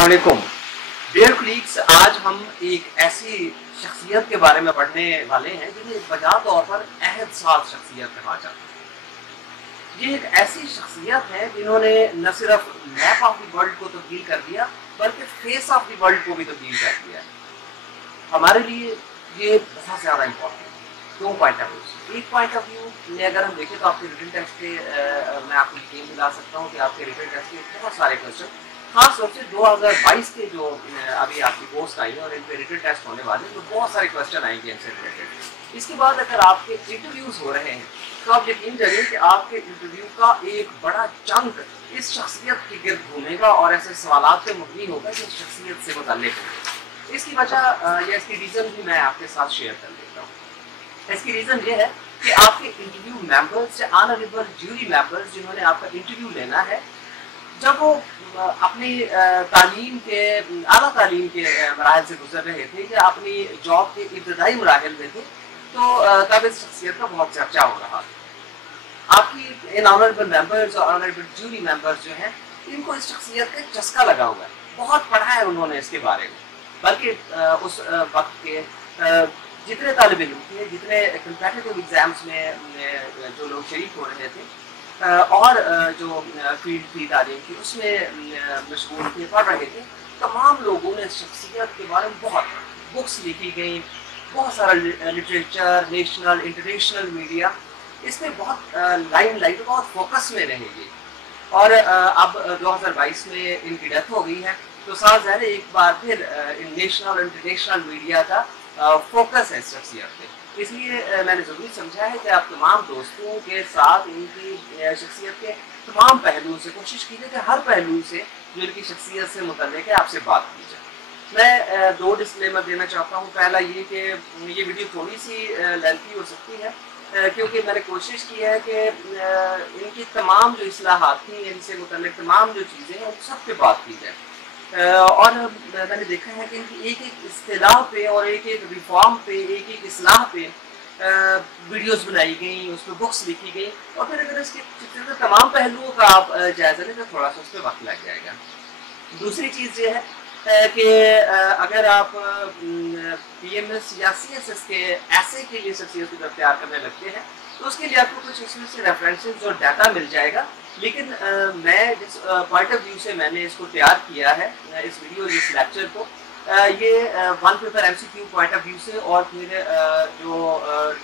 अस्सलाम वालेकुम dear colleagues, आज हम एक ऐसी शख्सियत के बारे में पढ़ने वाले हैं जिन्हें बजा तौर पर अहद साज शख्सियत कहा जाता है। ये एक ऐसी शख्सियत है जिन्होंने न सिर्फ मैप ऑफ द वर्ल्ड को तब्दील कर दिया बल्कि फेस ऑफ द वर्ल्ड को भी तब्दील कर दिया है। हमारे लिए ये बहुत ज़्यादा इम्पोर्टेंट है। दो पॉइंट ऑफ व्यू, एक पॉइंट ऑफ व्यू में अगर हम देखें तो आपके रिटन टेस्ट के मैं आपको यकीन दिला सकता हूँ कि आपके रिटन टेस्ट के बहुत सारे क्वेश्चन खास तौर से 2022 के जो अभी आपकी पोस्ट आई है और इन पे रिटन टेस्ट होने वाले हैं तो बहुत सारे क्वेश्चन आएंगे इनसे रिलेटेड। इसके बाद अगर आपके इंटरव्यूज हो रहे हैं तो आप यकीन करिए कि आपके इंटरव्यू का एक बड़ा चंक इस शख्सियत के गिर्द घूमेगा और ऐसे सवालात पे मुबनी होगा जो शख्सियत से मुतल्लिक होंगे। इसकी वजह या इसकी रीज़न भी मैं आपके साथ शेयर कर देता हूँ। इसकी रीज़न ये है कि आपके इंटरव्यू मेंबर्स या ऑनरेबल ज्यूरी मेंबर्स जिन्होंने आपका इंटरव्यू लेना है, जब वो अपनी तालीम के आला तालीम के मराहल से गुजर रहे थे या अपनी जॉब के इब्तदाई मराहल में थे तो तब इस शख्सियत का बहुत चर्चा हो रहा था। आपकी इन ऑनरेबल मेंबर्स और ऑनरेबल ज्यूरी मेंबर्स जो हैं इनको इस शख्सियत का चस्का लगा हुआ है, बहुत पढ़ा है उन्होंने इसके बारे में। बल्कि उस वक्त के जितने तालिब इल्म थे, जितने कम्पिटिटिव एग्जाम्स में जो लोग शरीक हो रहे थे और जो फील्ड थी तालीम की उसमें मशगूल थे, पढ़ रहे थे, तमाम लोगों ने शख्सियत के बारे में बहुत बुक्स लिखी गई, बहुत सारा लिटरेचर, नेशनल इंटरनेशनल मीडिया इसमें बहुत लाइमलाइट बहुत फोकस में रहेगी। और अब 2022 में इनकी डेथ हो गई है तो साथ ज़ाहिर एक बार फिर नेशनल और इंटरनेशनल मीडिया का फोकस है शख्सियत पे। इसलिए मैंने ज़रूरी समझा है कि आप तमाम दोस्तों के साथ इनकी शख्सियत के तमाम पहलुओं से कोशिश कीजिए कि हर पहलू से जो इनकी शख्सियत से मुतल्लिक है आपसे बात की जाए। मैं दो डिस्क्लेमर देना चाहता हूँ। पहला ये कि ये वीडियो थोड़ी सी लेंथी हो सकती है क्योंकि मैंने कोशिश की है कि इनकी तमाम जो इस्लाहात थी, इनसे मुतल्लिक तमाम जो चीज़ें हैं उन सब पे बात की जाए। और मैंने देखा है कि इनकी एक एक इस्तिलाह पे और एक एक रिफॉर्म पे, एक एक इस्लाह पे वीडियोस बनाई गई, उस पर बुक्स लिखी गई और फिर अगर इसके तमाम पहलुओं का आप जायजा लें तो थोड़ा सा उस पर वक्त लग जाएगा। दूसरी चीज़ ये है कि अगर आप PMS या CSS के ऐसे के लिए शख्सियत को तैयार करने लगते हैं तो उसके लिए आपको कुछ इसमें से रेफरेंसेस और डाटा मिल जाएगा। लेकिन मैं जिस पॉइंट ऑफ व्यू से मैंने इसको तैयार किया है इस वीडियो इस लेक्चर को, ये one paper MCQ point of view से और फिर जो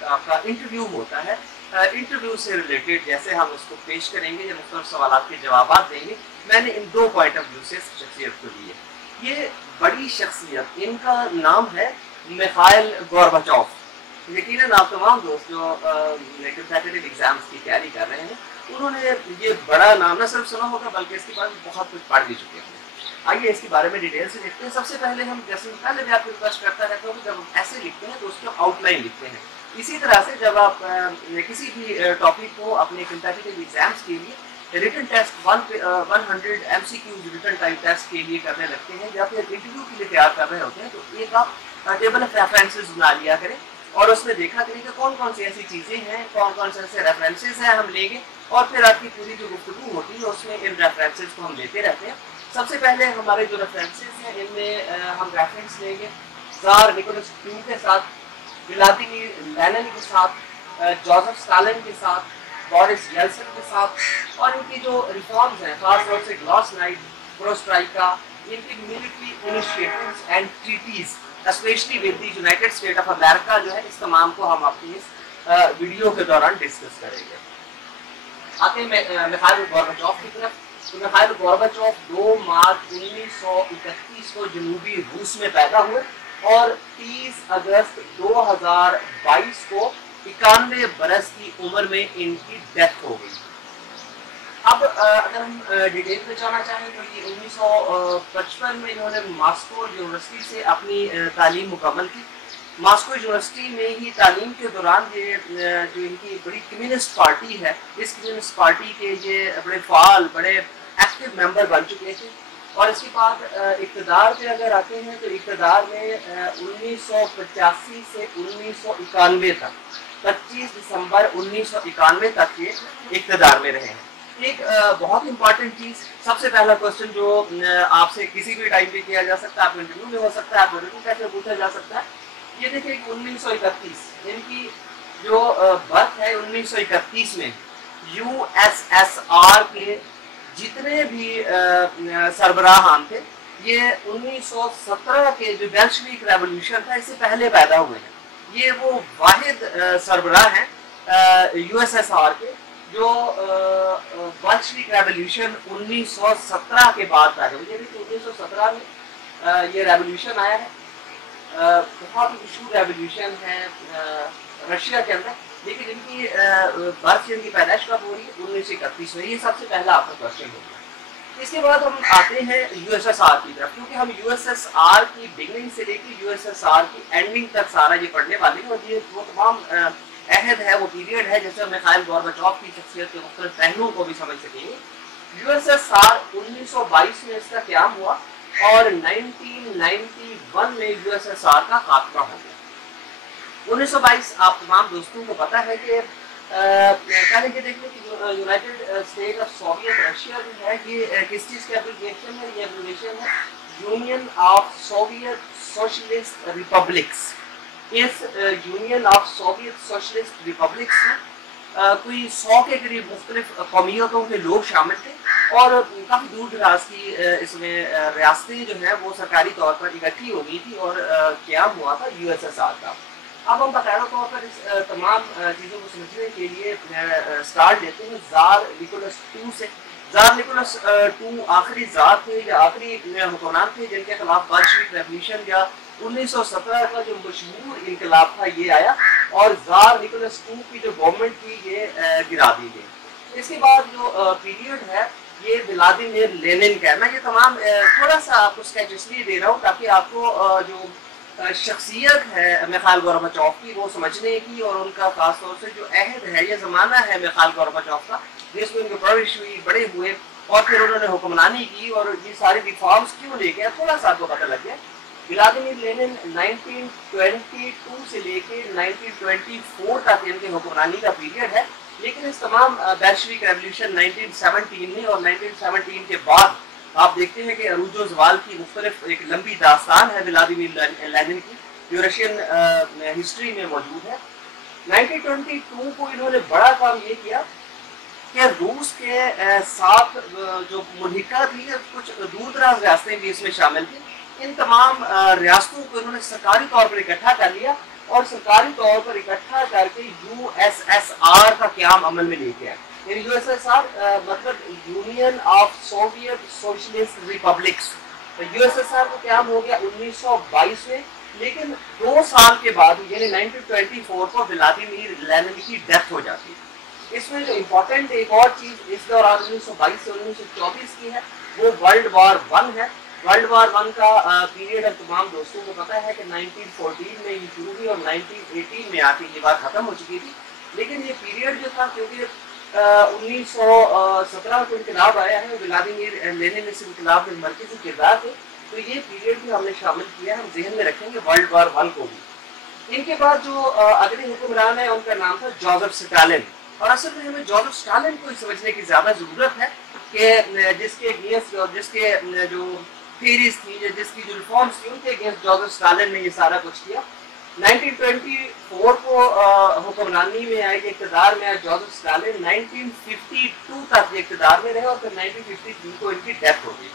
आपका इंटरव्यू होता है इंटरव्यू से रिलेटेड जैसे हम इसको पेश करेंगे या मुख्तलिफ सवालात के जवाब देंगे, मैंने इन दो पॉइंट ऑफ व्यू से शख्सियत को ली है। ये बड़ी शख्सियत, इनका नाम है मिखाइल गोर्बाचोव। यकीनन आप तमाम दोस्त जो कम्पिटिटिव एग्जाम्स की तैयारी कर रहे हैं उन्होंने ये बड़ा नाम न सिर्फ सुना होगा बल्कि इसके बारे में बहुत कुछ पढ़ भी चुके हैं। आइए इसके बारे में डिटेल से देखते हैं। सबसे पहले हम जैसे पहले भी आपको रिक्वेस्ट करता रहता हूँ कि जब हम ऐसे लिखते हैं तो उसकी हम आउटलाइन लिखते हैं। इसी तरह से जब आप किसी भी टॉपिक को अपने कम्पिटिटिव एग्जाम्स के लिए written test 100 MCQ written type test के लिए करने लगते हैं या फिर इंटरव्यू के लिए तैयार कर रहे होते हैं तो एक आप टेबल ऑफ रेफरेंसेस बना लिया करें और उसमें देखा करें कि कौन कौन सी ऐसी चीज़ें हैं, कौन कौन से ऐसे रेफरेंसेस हैं हम लेंगे और फिर आपकी पूरी जो गुफ्तगू होती है उसमें इन रेफरेंसेस को हम लेते रहते हैं। सबसे पहले हमारे जो रेफरेंसेस हैं इनमें हम रेफरेंस लेंगे ज़ार निकोलस II के साथ, व्लादिमीर लेनिन के साथ, जोसेफ स्टालिन के साथ, बोरिस येल्सिन के साथ और इनकी जो रिफॉर्म्स हैं खासतौर से ग्लासनाइट, पेरेस्ट्रोइका, इनकी military initiatives and treaties specially with the United State of America जो है, इस तमाम को हम अपनी इस वीडियो के दौरान डिस्कस करेंगे। आते हैं मिखाइल गोर्बाचोव की तरफ। तो मिखाइल गोर्बाचोव 2 मार्च 1931 को जनूबी रूस में पैदा हुए और 30 अगस्त 2022 को 91 बरस की उम्र में इनकी डेथ हो गई। अब अगर हम डिटेल में जाना चाहें तो ये 1955 में इन्होंने मॉस्को यूनिवर्सिटी से अपनी तालीम मुकम्मल की। मॉस्को यूनिवर्सिटी में ही तालीम के दौरान ये जो इनकी बड़ी कम्युनिस्ट पार्टी है, इस कम्युनिस्ट पार्टी के ये बड़े फाल, बड़े एक्टिव मेंबर बन चुके थे। और इसके बाद इक़्तिदार पे अगर आते हैं तो इक़्तिदार में 1985 से 1991 तक 25 दिसंबर 1991 तक ये इक़्तिदार में रहे हैं। एक बहुत इंपॉर्टेंट चीज, सबसे पहला क्वेश्चन जो आपसे किसी भी टाइम पे किया जा सकता है, आपको इंटरव्यू में हो सकता है, आपको रिटन टेस्ट में पूछा जा सकता है, ये देखिए 1931 इनकी जो बर्थ है 1931 में यूएसएसआर के जितने भी सरबराहान थे ये 1917 के जो बेल्शविक रेवोल्यूशन था इससे पहले पैदा हुए हैं। ये वो वाहिद सरबराह हैं यूएसएसआर के जो बेल्शविक रेवोल्यूशन 1917 के बाद पैदा हुए। 1917 में ये रेवोल्यूशन आया है, बहुत मशहूर रेवोल्यूशन है रशिया के अंदर, लेकिन इनकी बर्थ इनकी पैदाइश कब हो रही है 1931 में। ये सबसे पहला आपका क्वेश्चन होगा। इसके बाद हम आते हैं यूएसएसआर की तरफ, क्योंकि हम यूएसएसआर की बिगनिंग से लेकर यूएसएसआर की एंडिंग तक सारा ये पढ़ने वाले हैं, और ये वो तमाम अहद है, वो पीरियड है जिससे मिखाइल गोर्बाचोव की शख्सियत के मुख्तलिफ पहलुओं को भी समझ सकेंगे। यूएसएसआर 1922 में इसका क़याम हुआ और 1991 में यूएसएसआर का खात्मा हो गया। 1922 आप तमाम दोस्तों को पता है कि पहले ये देख लें कि United State of Soviet Russia जो है ये किस चीज़ का एब्रिविएशन है, ये एब्रिविएशन है Union of Soviet Socialist Republics. इस Union of Soviet Socialist Republics में कोई 100 के करीब मुख्तलिफ कौमियतों के लोग शामिल थे और काफ़ी दूर दराज की इसमें रियासतें जो हैं वो सरकारी तौर पर इकट्ठी हो गई थी और क़याम हुआ था यूएसएसआर का। अब हम बाकायदा तौर पर इस तमाम चीज़ों को समझने के लिए स्टार्ट लेते हैं ज़ार निकोलस II से। ज़ार निकोलस II आखिरी ज़ार थे या आखिरी हुक्मरान थे जिनके खिलाफ बेल्शविक रेवोल्यूशन या 1917 का जो मशहूर इनकलाब था ये आया और ज़ार निकोलस II की जो गवर्नमेंट थी ये गिरा दी गई। इसके बाद जो पीरियड है ये व्लादिमीर लेनिन का है। मैं ये तमाम थोड़ा सा आपको स्केच इसलिए दे रहा हूँ ताकि आपको जो शख्सियत है मिखाइल गोर्बाचोव की वो समझने की, और उनका खास तौर से जो अहद है ये ज़माना है मिखाइल गोर्बाचोव का जिसमें उनकी परवरिश हुई, बड़े हुए और फिर उन्होंने हुक्मरानी की और ये सारे रिफॉर्म्स क्यों लेके थोड़ा सा आपको पता लग गया। व्लादिमीर लेनिन 1922 से लेके 1924 तक इनके हुक्मरानी का पीरियड है, लेकिन इस तमाम बेल्शविक रेवोल्यूशन 1917 में और 1917 के बाद आप देखते हैं कि अरूज ज़वाल की मुख्तलिफ एक लंबी दास्तान है व्लादिमीर लेनिन की जो रशियन हिस्ट्री में मौजूद है। 1922 को इन्होंने बड़ा काम ये किया कि रूस के साथ जो मुल्हिका थी कुछ दूर दराज रियासतें भी इसमें शामिल थी, इन तमाम रियासतों को इन्होंने सरकारी तौर पर इकट्ठा कर लिया और सरकारी तौर पर इकट्ठा करके यूएसएसआर का क़याम अमल में लेके आए। यूएसएसआर मतलब union of Soviet Socialist republics. USSR का क़याम हो गया 1922 में, लेकिन 2 साल के बाद यानी 1924 को व्लादिमीर लेनिन की डेथ हो जाती है। इसमें जो इम्पोर्टेंट एक और चीज़ इस दौरान 1922 से 1924 की है वो वर्ल्ड वॉर 1 है। वर्ल्ड वॉर 1 का पीरियड अब तमाम दोस्तों को पता है कि 1914 में ये शुरू हुई और 1918 में आके ये बात ख़त्म हो चुकी थी, लेकिन ये पीरियड जो था क्योंकि 1917 को इनकलाब आया है, व्लादिमीर लेनिन इस इनकलाब में मरकज़ी किरदार थे, तो ये पीरियड भी हमने शामिल किया है, हम जहन में रखेंगे वर्ल्ड वॉर 1 को भी। इनके बाद जो अगले हुक्मरान है उनका नाम था जोसेफ स्टालिन, और असल में हमें जोसेफ स्टालिन को समझने की ज़्यादा ज़रूरत है कि जिसके अगेंस्ट और जिसके जो थीरीज थी, जिसकी जो रिफॉर्म्स थी उनके अगेंस्ट जोसेफ स्टालिन ने ये सारा कुछ किया। 1924 को हुक्मरानी में आए कि इक़्तिदार में आए जोसेफ स्टालिन 1952 तक इक़्तिदार में रहे और फिर 1953 को इनकी डेथ हो गई।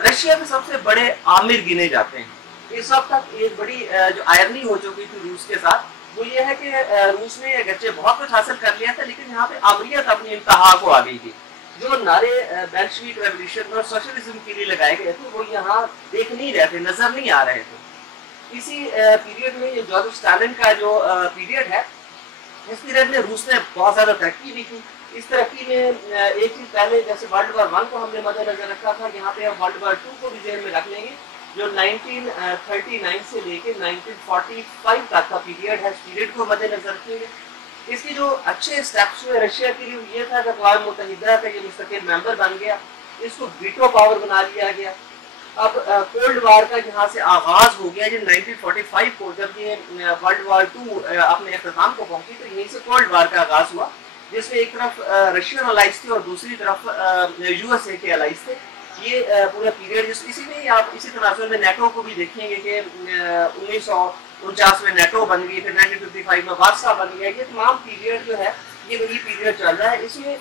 रशिया के सबसे बड़े आमिर गिने जाते हैं। इस वक्त तक एक बड़ी जो आयरनी हो चुकी थी रूस के साथ वो ये है कि रूस ने अगरचे बहुत कुछ हासिल कर लिया था, लेकिन यहाँ पे आमरीत अपनी इंतहा को आ गई थी। जो नारे बेल्शविक रेवोल्यूशन और सोशलिज्म के लिए लगाए गए थे वो यहाँ देख नहीं रहे थे, नजर नहीं आ रहे थे। इसी पीरियड में ये जोसेफ स्टालिन का जो पीरियड है, इस पीरियड में रूस ने बहुत ज़्यादा तरक्की भी की। इस तरक्की में एक चीज़ पहले जैसे वर्ल्ड वॉर 1 को हमने मद्देनजर रखा था, यहाँ पे हम वर्ल्ड वॉर 2 को भी जेल में रख लेंगे जो 1939 से लेके 1945 तक का पीरियड है। इस पीरियड को मद्देनजर रखेंगे। इसकी जो अच्छे स्टेप्स हुए रशिया के लिए ये था कि अक़वाम मुत्तहिदा का ये मुस्तकिल मेंबर बन गया, इसको वीटो पावर बना लिया गया। अब कोल्ड वार का यहाँ से आगाज हो गया जब 1945 को, जब ये वर्ल्ड वॉर 2 अपने अख्ताम को पहुंची तो यहीं से कोल्ड वार का आगाज हुआ। जिसमें एक तरफ रशियन अलाइज थे और दूसरी तरफ यूएसए के अलाइज थे। ये पूरा पीरियड इसी में आप इसी तनाजुर में नेटो को भी देखेंगे कि 1949 में नेटो बन गई, फिर 1955 में वार्सा बन गया। ये तमाम पीरियड जो है ये वही पीरियड चल रहा है। इसमें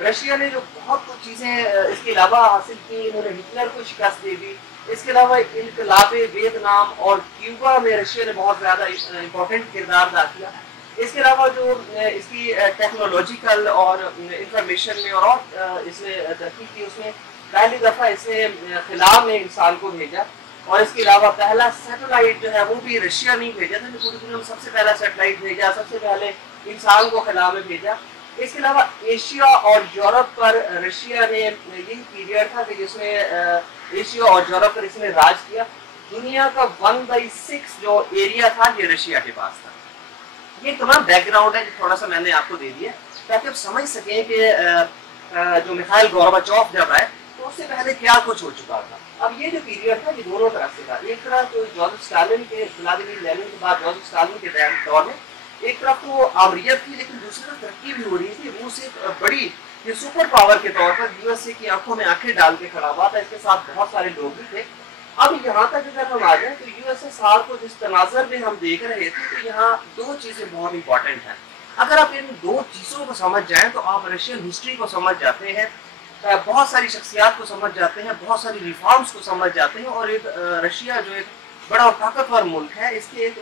रशिया ने जो बहुत कुछ चीज़ें इसके अलावा हासिल की, इन्होंने हिटलर को शिकस्त दे दी। इसके अलावा इनकलाब वियतनाम और क्यूबा में रशिया ने बहुत ज़्यादा इम्पोर्टेंट किरदार अदा किया। इसके अलावा जो इसकी टेक्नोलॉजिकल और इंफॉर्मेशन में और इसमें तरक्की की, उसमें पहली दफ़ा इसने खिला में इंसान को भेजा। और इसके अलावा पहला सैटेलाइट जो है वो भी रशिया नहीं भेजा था, पूरी दुनिया में सबसे पहला सैटेलाइट भेजा, सबसे पहले इंसान को खिला में भेजा। इसके अलावा एशिया और यूरोप पर रशिया ने यही पीरियड था कि जिसमें एशिया और यूरोप पर इसने राज किया। दुनिया का 1/6 जो एरिया था ये रशिया के पास था। ये तमाम बैकग्राउंड है जो थोड़ा सा मैंने आपको दे दिया ताकि आप समझ सकें कि जो मिखाइल गोर्बाचोव जब आए तो उससे पहले क्या कुछ हो चुका था। अब ये जो पीरियड था ये दोनों तरफ से था। एक तरफ तो जोसेफ स्टालिन के, व्लादिमीर लेनिन के बाद जोसेफ स्टालिन के दौर में एक तरफ तो आमरीत थी, लेकिन दूसरी तरफ तरक्की भी हो रही थी। रूस एक बड़ी ये सुपर पावर के तौर पर यूएसए की आंखों में आंखें डाल के खड़ा हुआ था। इसके साथ बहुत सारे लोग भी थे। अब यहाँ तक अगर हम आ जाए तो यूएसएसआर को जिस तनाजर में हम देख रहे थे तो यहाँ दो चीजें बहुत इंपॉर्टेंट हैं। अगर आप इन दो चीजों को समझ जाएं तो आप रशियन हिस्ट्री को समझ जाते हैं, बहुत सारी शख्सियात को समझ जाते हैं, बहुत सारी रिफॉर्म्स को समझ जाते हैं। और एक रशिया जो एक बड़ा और ताकतवर मुल्क है, इसके एक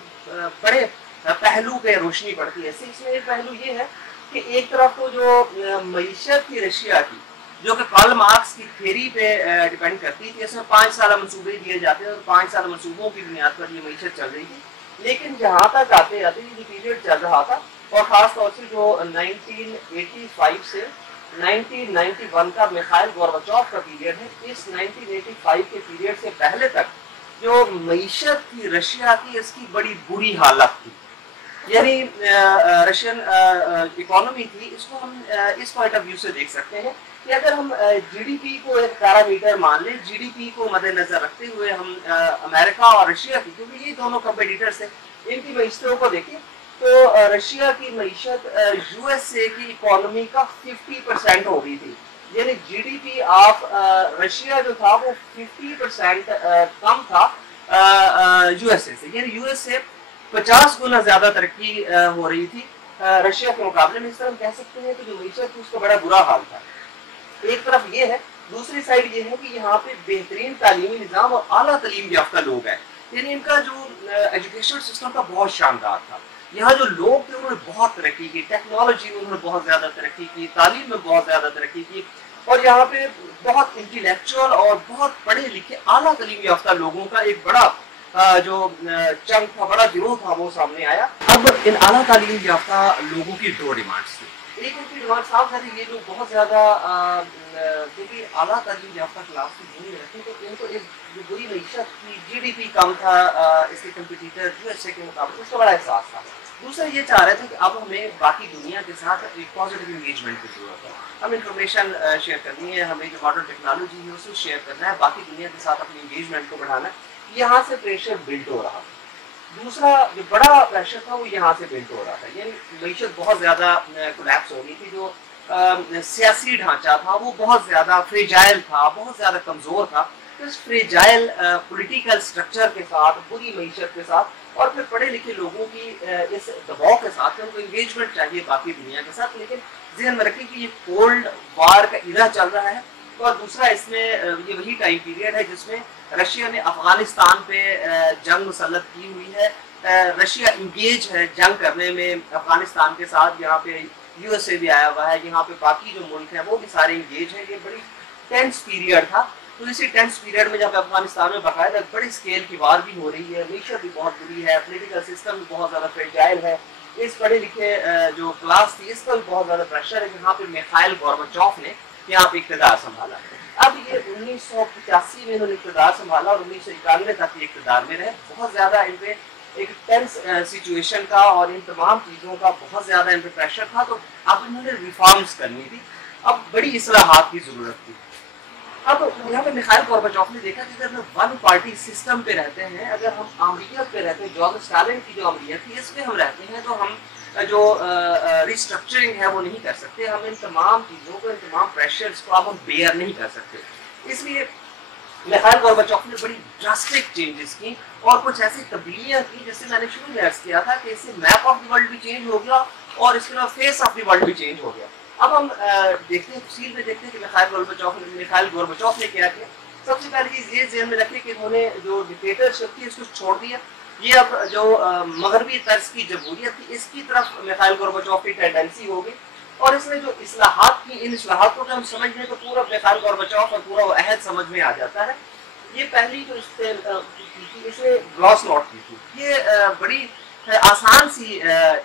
बड़े पहलू पे रोशनी पड़ती है। इसमें एक पहलू ये है कि एक तरफ तो जो मईशत थी रशिया की, जो कि कार्ल मार्क्स की थ्योरी पे डिपेंड करती थी, इसमें 5 साल मंसूबे दिए जाते हैं और 5 साल मंसूबों की बुनियाद पर ये मईशत चल रही थी। लेकिन जहाँ तक आते आते ये पीरियड चल रहा था और ख़ास तौर से जो 1985 से 1991 का मिखाइल गोर्बाचोव का पीरियड है, इस 1985 के पीरियड से पहले तक जो मईशत थी रशिया की, इसकी बड़ी बुरी हालत थी। यानी रशियन इकोनॉमी थी, इसको हम इस पॉइंट ऑफ व्यू से देख सकते हैं कि अगर हम जीडीपी को एक पैरामीटर मान लें, जीडीपी को मद्देनजर रखते हुए हम अमेरिका और रशिया की, क्योंकि ये दोनों कंपटीटर्स हैं, इनकी मईशतों को देखें तो रशिया की मईशत यूएसए की इकोनॉमी का 50% हो गई थी। यानी जीडीपी ऑफ रशिया जो था वो 50% कम था यूएसए से। यानी यूएसए 50 गुना ज्यादा तरक्की हो रही थी रशिया के मुकाबले में। इस तरह हम कह सकते हैं कि जो मईशत थी उसका बड़ा बुरा हाल था। एक तरफ ये है, दूसरी साइड ये है कि यहाँ पे बेहतरीन तालीमी निज़ाम और आला तालीम याफ्ता लोग हैं। यानी इनका जो एजुकेशन सिस्टम था बहुत शानदार था। यहाँ जो लोग थे उन्होंने बहुत तरक्की की, टेक्नोलॉजी में उन्होंने बहुत ज्यादा तरक्की की, तालीम में बहुत ज्यादा तरक्की की और यहाँ पे बहुत इंटेलेक्चुअल और बहुत पढ़े लिखे आला तालीम याफ्ता लोगों का एक बड़ा जो चंक था, बड़ा गिरोह था, वो सामने आया। अब इन आला तालीम याफ्ता लोगों की दो डिमांड्स थी। एक उनकी डिमांड साफ है, ये लोग बहुत ज्यादा क्योंकि आला तालीम याफ्ता क्लास की नहीं रहती तो इनको एक जो बुरी मईशत की, जीडीपी कम था इसके कंपटीटर यूएसए के मुकाबले, उसका बड़ा एहसास था। दूसरा ये चाह रहे थे कि अब हमें बाकी दुनिया के साथ एक पॉजिटिव इंगेजमेंट की जरूरत है, हम इंफॉर्मेशन शेयर करनी है, हमें जो मॉडर्न टेक्नोलॉजी है उसे शेयर करना है, बाकी दुनिया के साथ अपनी इंगेजमेंट को बढ़ाना है। यहाँ से प्रेशर बिल्ड हो रहा था। दूसरा जो बड़ा प्रेशर था वो यहाँ से बिल्ड हो रहा था। यानी मईशत बहुत ज़्यादा कोलैप्स हो गई थी। जो सियासी ढांचा था वो बहुत ज़्यादा फ्रेजाइल था, बहुत ज़्यादा कमज़ोर था। इस फ्रेजाइल पॉलिटिकल स्ट्रक्चर के साथ, बुरी मईशत के साथ और फिर पढ़े लिखे लोगों की इस दबाव के साथ उनको इंगेजमेंट चाहिए बाकी दुनिया के साथ, लेकिन ध्यान में रखें कि ये कोल्ड वार का इरा चल रहा है। और दूसरा इसमें ये वही टाइम पीरियड है जिसमें रशिया ने अफगानिस्तान पे जंग मुसल्लत की हुई है। रशिया इंगेज है जंग करने में अफगानिस्तान के साथ। यहाँ पे यूएसए भी आया हुआ है, यहाँ पे बाकी जो मुल्क हैं वो भी सारे इंगेज हैं। ये बड़ी टेंस पीरियड था। तो इसी टेंस पीरियड में जब अफगानिस्तान में बाकायदा बड़ी स्केल की वार भी हो रही है, मीशत भी बहुत बुरी है, पोलिटिकल सिस्टम भी बहुत ज़्यादा फ्रेजाइल है, इस पढ़े लिखे जो क्लास थी इसका भी बहुत ज़्यादा प्रेशर है। यहाँ पे मिखाइल गोर्बाचोव ने यहाँ पे इक़्तिदार संभाला। अब ये 1985 में इन्होंने इक़्तिदार संभाला और 1991 तक ये इक़्तिदार में रहे। बहुत ज़्यादा इन पे एक टेंस सिचुएशन था और इन तमाम चीज़ों का बहुत ज़्यादा इन पे प्रेशर था। तो अब इन्होंने रिफॉर्म्स करनी थी, अब बड़ी इस्लाहात की ज़रूरत थी। अब यहाँ पे मिखाइल गोर्बाचोव ने देखा कि अगर हम वन पार्टी सिस्टम पे रहते हैं, अगर हम आमरीत पे रहते हैं, जोसेफ स्टालिन की जो आमरीत थी इसमें हम रहते हैं, तो हम जो रिस्ट्रक्चरिंग है वो नहीं कर सकते, हम इन तमाम चीज़ों को, इन तमाम प्रेशर्स को हम बेयर नहीं कर सकते। इसलिए मिखाइल गोर्बाचोव ने बड़ी ड्रास्टिक चेंजेस की और कुछ ऐसी तब्दीलियां की जिससे मैंने शुरू में अर्ज किया था कि इससे मैप ऑफ द वर्ल्ड भी चेंज हो गया और इसके अलावा फेस ऑफ द वर्ल्ड भी चेंज हो गया। अब हम देखते हैं, तफसील में देखते हैं कि मिखाइल गोर्बाचोव ने क्या किया। सबसे पहले चीज़ ये ज़हन में रखिए कि उन्होंने जो डिक्टेटरशिप थी उसको छोड़ दिया। ये अब जो मगरबी तर्ज की जमहूरियत थी इसकी तरफ मिखाइल गोर्बाचोव की टेंडेंसी हो गई और इसमें जो इस्लाहात की, इन इस्लाहात को हम समझ लें तो पूरा मिखाइल गोर्बाचोव और पूरा अहद समझ में आ जाता है। ये पहली जो इसने ग्लासनोस्ट की थी, ये बड़ी आसान सी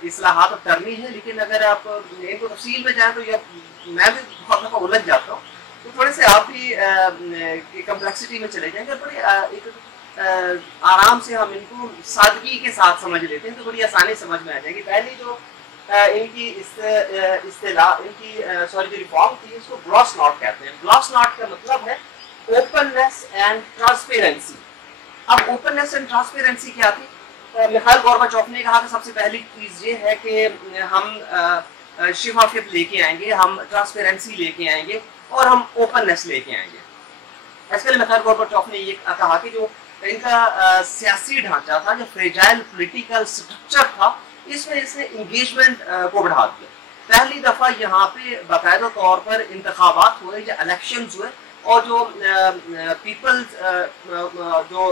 इस्लाहात करनी है, लेकिन अगर आप इनको तफसील में जाएं तो ये मैं भी बहुत दफ़ा उलझ जाता हूँ, तो थोड़े से आप भी कम्प्लेक्सिटी में चले जाएंगे। बड़ी एक आराम से हम इनको सादगी के साथ समझ लेते हैं तो बड़ी आसानी समझ में आ जाएगी। पहली जो इनकी जो रिफॉर्म थी इसको ग्लासनोस्ट कहते हैं। ग्लासनोस्ट का मतलब है ओपननेस एंड ट्रांसपेरेंसी। अब ओपननेस एंड ट्रांसपेरेंसी क्या थी? मिखाइल गोर्बाचोव ने कहा कि सबसे पहली चीज़ ये है कि हम शिफाफियत लेके आएंगे, हम ट्रांसपेरेंसी लेके आएंगे और हम ओपननेस लेके आएंगे। इसके लिए मिखाइल गोर्बाचोव ने ये कहा कि जो इनका सियासी ढांचा था, जो फ्रेजाइल पॉलिटिकल स्ट्रक्चर था, इसमें इसने इंगेजमेंट को बढ़ा दिया। पहली दफ़ा यहाँ पे बाकायदा तौर पर इंतखाबात हुए, जो इलेक्शंस हुए और जो पीपल्स जो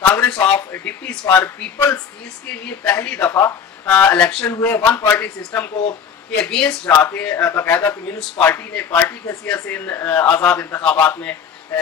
Congress of deputies for peoples थी, इसके लिए पहली दफ़ा इलेक्शन हुए। वन पार्टी सिस्टम को के अगेंस्ट जाके बाकायदा कम्युनिस्ट पार्टी ने पार्टी की हैसियत से इन आज़ाद इंतखाबात में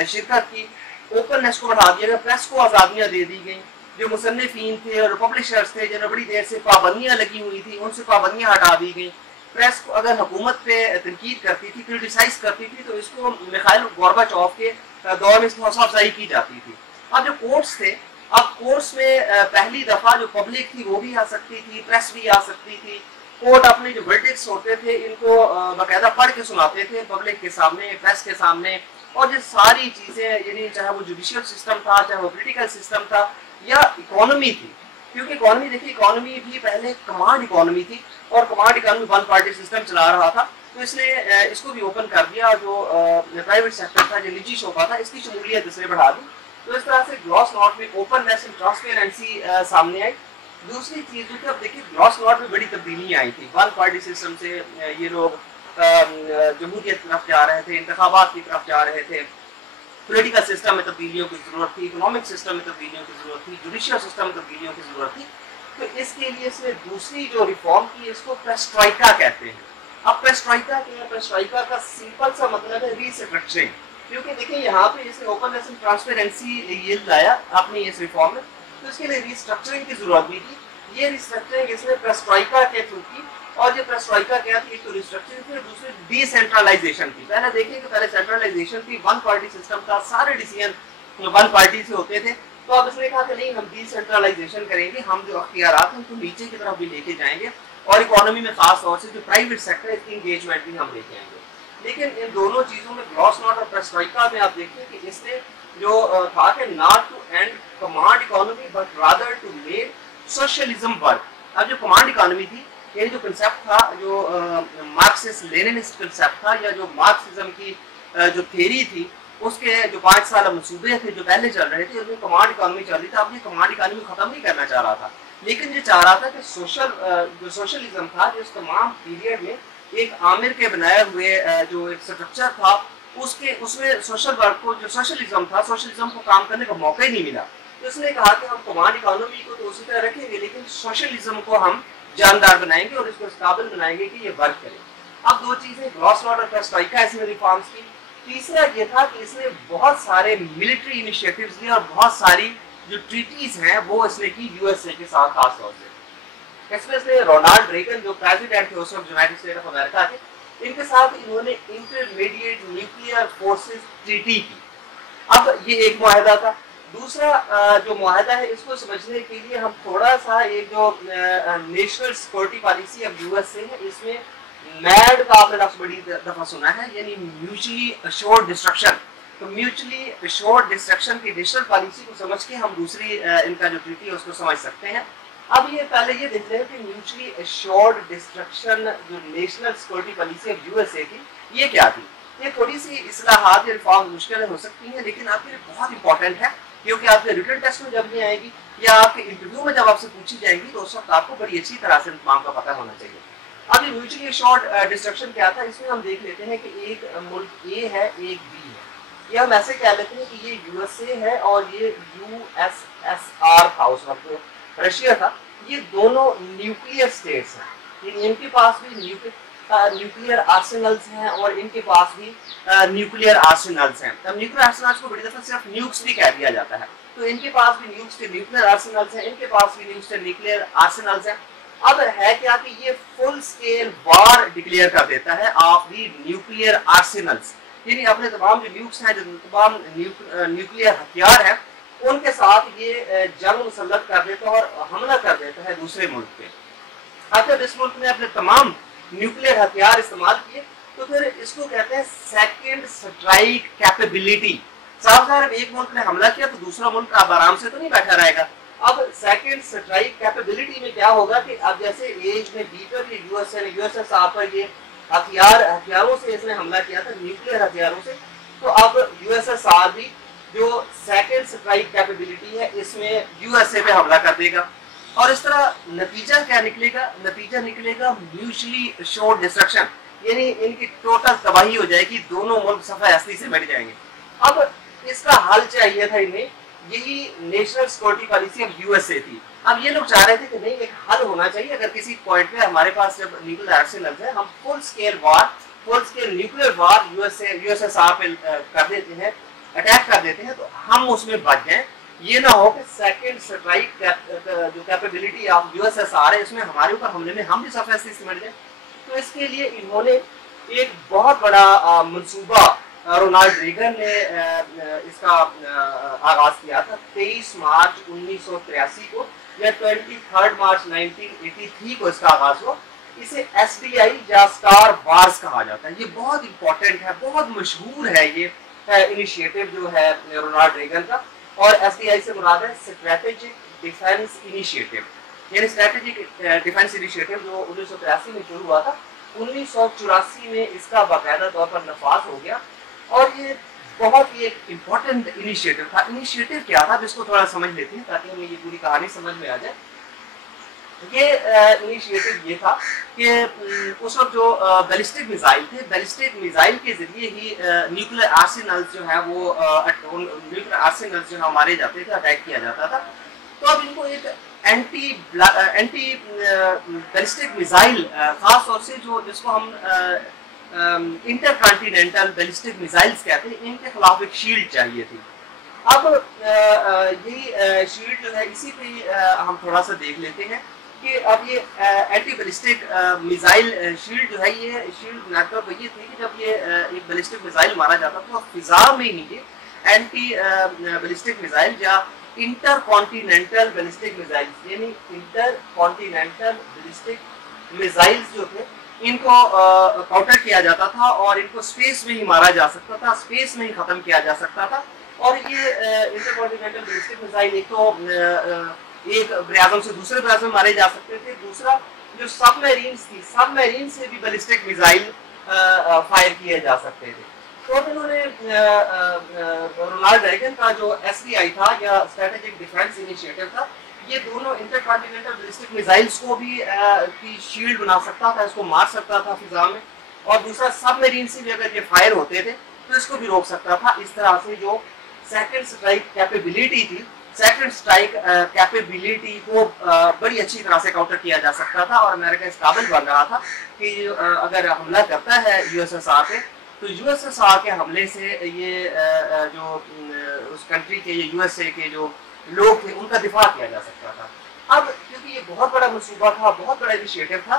शिरकत की। ओपननेस को बढ़ा दिया गया, प्रेस को आज़ादियाँ दे दी गई। जो मुसन्निफीन थे और पब्लिशर्स थे जिन्हें बड़ी देर से पाबंदियाँ लगी हुई थी, उनसे पाबंदियाँ हटा दी गई। प्रेस को अगर हुकूमत पे तनकीद करती थी, क्रिटिसाइज करती थी, तो इसको मिखाइल गोर्बाचोव के दौर में इसकी हौसला अफजाई की जाती थी। अब जो कोर्ट्स थे, अब कोर्ट्स में पहली दफ़ा जो पब्लिक थी वो भी आ सकती थी, प्रेस भी आ सकती थी। कोर्ट अपने जो वर्डिक्ट्स होते थे इनको बाकायदा पढ़ के सुनाते थे पब्लिक के सामने, प्रेस के सामने। और ये सारी चीज़ें, यानी चाहे वो जुडिशियल सिस्टम था, चाहे वो पॉलिटिकल सिस्टम था या इकोनॉमी थी, क्योंकि इकोनॉमी देखिए, इकोनॉमी भी पहले कमांड इकोनॉमी थी और command economy one party system चला रहा था, तो इसने इसको भी ओपन कर दिया। जो प्राइवेट सेक्टर था, जो निजी शोबा था, इसकी शमूलियत इसने बढ़ा दी। तो इस तरह से ग्लासनोस्ट में ओपननेस एंड ट्रांसपेरेंसी सामने आई। दूसरी चीज़ जो कि अब देखिए ग्लासनोस्ट में बड़ी तब्दीलियाँ आई थी। वन पार्टी सिस्टम से ये लोग जमहूरियत की तरफ जा रहे थे, इंतखाबात की तरफ जा रहे थे, पॉलिटिकल सिस्टम में तब्दीलियों की जरूरत थी, इकोनॉमिक सिस्टम में तब्दीलियों की जरूरत थी, जुडिशियल सिस्टम में तब्दीलियों की जरूरत थी। तो इसके लिए इसने दूसरी जो रिफॉर्म की, इसको पेरेस्ट्रोइका कहते हैं। अब पेरेस्ट्रोइका क्या है? पेरेस्ट्रोइका का सिंपल सा मतलब है रीस्ट्रक्चरिंग। क्योंकि देखिए यहाँ पे इसने ओपननेस एंड ट्रांसपेरेंसी ये लाया अपनी इस रिफॉर्म में, तो इसके लिए रीस्ट्रक्चरिंग की जरूरत भी थी। ये रिस्ट्रक्चरिंग इसने पेरेस्ट्रोइका के थ्रू की। और ये पेरेस्ट्रोइका क्या थी? एक तो रिस्ट्रक्चरिंग थी, दूसरी डिसेंट्रलाइजेशन थी। पहले देखिए कि पहले सेंट्रलाइजेशन थी, वन पार्टी सिस्टम था, सारे डिसीजन वन पार्टी से होते थे। तो अब इसने कहा कि नहीं, हम डिसेंट्रलाइजेशन करेंगे, हम जो अख्तियारात हैं उनको नीचे की तरफ भी लेके जाएंगे और इकोनॉमी में खास तौर से जो प्राइवेट सेक्टर है इसकी इंगेजमेंट भी हम लेके आएंगे। लेकिन इन दोनों चीज़ों में, ग्लासनोस्ट और पेरेस्ट्रोइका में, आप देखिए कि इसने जो था कि not to end command economy but rather to make socialism work. अब जो कमांड इकोनॉमी थी, ये जो कंसेप्ट था, जो मार्क्सिस्ट लेनिनिस्ट कंसेप्ट था, या जो मार्क्सिज्म की जो थ्योरी थी, उसके जो 5 साल मंसूबे थे जो पहले चल रहे थे, उसमें कमांड इकोनॉमी चल रही थी। अब ये कमांड इकोनॉमी खत्म नहीं करना चाह रहा था, लेकिन ये चाह रहा था कि जो सोशलिज्म था, जो इस तमाम पीरियड में एक आमिर के बनाए हुए जो एक स्ट्रक्चर था, उसमें सोशल वर्क को, जो सोशलिज्म था, सोशलिज्म को काम करने का मौका ही नहीं मिला। तो उसने कहा कि हम कमांड इकोनॉमी को तो उसी तरह रखेंगे, लेकिन सोशलिज्म को हम जानदार बनाएंगे और इसको इस काबिल बनाएंगे कि ये वर्क करे। अब दो चीजें, ग्लासनोस्ट और पेरेस्ट्रोइका इसमें रिफॉर्म्स की। तीसरा ये था कि इसने बहुत सारे मिलिट्री इनिशिएटिव्स लिए और बहुत सारी जो ट्रीटीज हैं वो इसने की यूएसए के साथ खास तौर से। इसमें इसने रोनाल्ड रेगन जो प्रेसिडेंट थे उस वक्त यूनाइटेड स्टेट ऑफ अमेरिका के, इनके साथ इन्होंने इंटरमीडिएट न्यूक्लियर फोर्सेस ट्रीटी की। अब ये एक मुआहदा था। दूसरा जो मुआहदा है, इसको समझने के लिए हम थोड़ा सा एक जो national security policy of USA है, इसमें मैड का आपने लफ्ज़ बड़ी दफा सुना है, यानी म्यूचुअली अश्योर्ड डिस्ट्रक्शन। तो म्यूचुअली अश्योर्ड डिस्ट्रक्शन की नेशनल पॉलिसी को समझ के हम दूसरी इनका जो ट्रीटी है उसको समझ सकते हैं। अब ये पहले ये देख रहे हैं कि म्यूचुअली एश्योर्ड डिस्ट्रक्शन जो national security policy of USA थी, ये क्या थी। ये थोड़ी सी इस्लाहात या रिफॉर्म मुश्किल हो सकती हैं, लेकिन आपके लिए बहुत इंपॉर्टेंट है, क्योंकि आपके रिटन टेस्ट में जब ये आएगी या आपके इंटरव्यू में जब आपसे पूछी जाएंगी तो उस वक्त आपको बड़ी अच्छी तरह से तमाम का पता होना चाहिए। अब ये म्यूचुअली एश्योर्ड डिस्ट्रक्शन क्या था, इसमें हम देख लेते हैं कि एक मुल्क ए है, एक बी है। ये हम ऐसे कह लेते हैं कि ये यूएसए है और ये यूएसएसआर था उस वक्त, रशिया था। ये दोनों न्यूक्लियर स्टेट्स हैं, इनके पास भी न्यूक्लियर आर्सेनल्स हैं और इनके पास भी न्यूक्लियर आर्सेनल्स हैं। अब न्यूक्लियर आर्सेनल्स को बड़ी दफा सिर्फ न्यूक्स भी कह दिया जाता है, तो इनके पास भी न्यूक्स के न्यूक्लियर आर्सेनल्स हैं, इनके पास भी न्यूक्स के न्यूक्लियर आर्सेनल्स हैं। अब है क्या कि ये फुल स्केल वार डिक्लेयर कर देता है ऑफ दी न्यूक्लियर आर्सेनल्स, यानी अपने तमाम जो न्यूक्स हैं, जो तमाम न्यूक्लियर हथियार हैं, उनके साथ ये जंग मुसल्लत कर देता है और हमला कर देता है दूसरे मुल्क पे। अगर इस मुल्क ने अपने तमाम न्यूक्लियर हथियार इस्तेमाल किए तो फिर इसको कहते हैं सेकंड स्ट्राइक कैपेबिलिटी। साफ एक मुल्क ने हमला किया तो दूसरा मुल्क अब आराम से तो नहीं बैठा रहेगा। अब सेकंड स्ट्राइक कैपेबिलिटी में क्या होगा कि अब जैसे एज में बी पर यूएसएसआर पर ये हथियारों से इसने हमला किया था, न्यूक्लियर हथियारों से, तो अब यूएसएसआर भी जो सेकंड स्ट्राइक कैपेबिलिटी है इसमें यूएसए पे हमला कर देगा। और इस तरह नतीजा क्या निकलेगा, नतीजा निकलेगा म्यूचुअली एश्योर्ड डिस्ट्रक्शन, यानी इनकी टोटल तबाही हो जाएगी, दोनों मुल्क सफा हस्ती से मिट जाएंगे। अब इसका हल चाहिए था इन्हें, यही national security policy of USA थी। अब ये लोग चाह रहे थे कि नहीं, एक हल होना चाहिए, अगर किसी पॉइंट पे हमारे पास जब न्यूक्लियर आर्सेनल्स है, हम फुल स्केल न्यूक्लियर वार यूएसएसआर पे कर देते हैं, अटैक कर देते हैं, तो हम उसमें बच जाएं। ये ना हो कि सेकंड स्ट्राइक जो कैपेबिलिटी ऑफ यूएसएसआर है इसमें हमारे ऊपर हमले में हम भी सफेद से सिमट जाए। तो इसके लिए इन्होंने एक बहुत बड़ा मंसूबा, रोनाल्ड रीगन ने इसका आगाज किया था 23 मार्च 1983 को, या 23 मार्च 1983 को इसका आगाज हुआ। इसे SDI या स्टार वार्स कहा जाता है। ये बहुत इंपॉर्टेंट है, बहुत मशहूर है ये इनिशिएटिव जो है रोनाल्ड रीगन का। और SDI से मुराद है स्ट्रेटेजिक डिफेंस इनिशिएटिव, यानी स्ट्रेटेजिक डिफेंस इनिशिएटिव जो 1983 में शुरू हुआ था, 1984 में इसका बाकायदा तौर पर नफाज हो गया। और ये बहुत ही एक इम्पोर्टेंट इनिशिएटिव था। इनिशिएटिव क्या था जिसको थोड़ा समझ लेते हैं ताकि हमें ये पूरी कहानी समझ में आ जाए। ये इनिशिएटिव ये था कि उस वक्त जो बैलिस्टिक मिसाइल थे, बैलिस्टिक मिसाइल के जरिए ही न्यूक्लियर आर्सेनल्स जो है वो न्यूक्लियर आर्सेनल्स जो है मारे जाते थे, अटैक किया जाता था। तो अब इनको एक एंटी बैलिस्टिक मिसाइल खास तौर से जिसको हम इंटरकॉन्टिनेंटल बैलिस्टिक मिसाइल्स कहते हैं, इनके खिलाफ एक शील्ड चाहिए थी। अब ये शील्ड जो है इसी पे हम थोड़ा सा देख लेते हैं कि अब ये एंटी बैलिस्टिक मिसाइल शील्ड जो है, ये शील्ड बनाकर ये थी कि जब ये एक बैलिस्टिक मिसाइल मारा जाता तो फिजा में ही ये एंटी बैलिस्टिक मिसाइल या इंटरकॉन्टिनेंटल बैलिस्टिक मिसाइल, यानी इंटरकॉन्टिनेंटल बैलिस्टिक मिसाइल्स जो थे इनको काउंटर किया जाता था और इनको स्पेस में ही मारा जा सकता था, स्पेस में ही खत्म किया जा सकता था। और ये इंटरकॉन्टिनेंटल बैलिस्टिक मिसाइल एक तो एक बराज़म से दूसरे बराज़म में मारे जा सकते थे, दूसरा जो सबमरीन्स थी, सबमरीन से भी बैलिस्टिक मिसाइल फायर किए जा सकते थे। तो अब इन्होंने रोनाल्ड रीगन का जो SDI था या स्ट्रेटेजिक डिफेंस इनिशिएटिव था, ये दोनों इंटरकॉन्टिनेंटल बैलिस्टिक मिसाइल्स को भी की शील्ड बना सकता था, इसको मार सकता था फिजा में, और दूसरा सबमरीन से भी अगर ये फायर होते थे तो इसको भी रोक सकता था। इस तरह से जो सेकंड स्ट्राइक कैपेबिलिटी थी, सेकंड स्ट्राइक कैपेबिलिटी को बड़ी अच्छी तरह से काउंटर किया जा सकता था। और अमेरिका इस काबिल बन रहा था कि अगर हमला करता है यूएसएसआर पे, तो यूएसएसआर के हमले से ये जो उस कंट्री के, ये यूएसए के जो लोग थे उनका दिफा किया जा सकता था। अब क्योंकि ये बहुत बड़ा मंसूबा था, बहुत बड़ा इनिशिएटिव था,